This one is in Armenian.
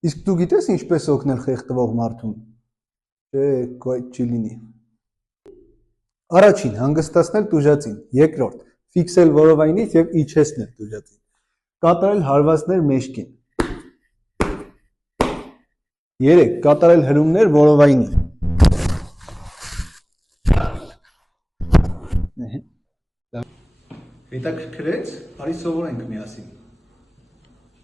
Իսկ դու գիտես ինչպես օգնել խեղդվող մարդուն։ Չէ, այդ չի լինի։ Առաջին հանգստացնել տուժածին, երկրորդ ֆիքսել որովայնից եւ իջեցնել տուժածին, կատարել հարվածներ մեջքին, 3 կատարել հրումներ որովայնին։ Հետաքրքրեց, արի սովորենք միասին։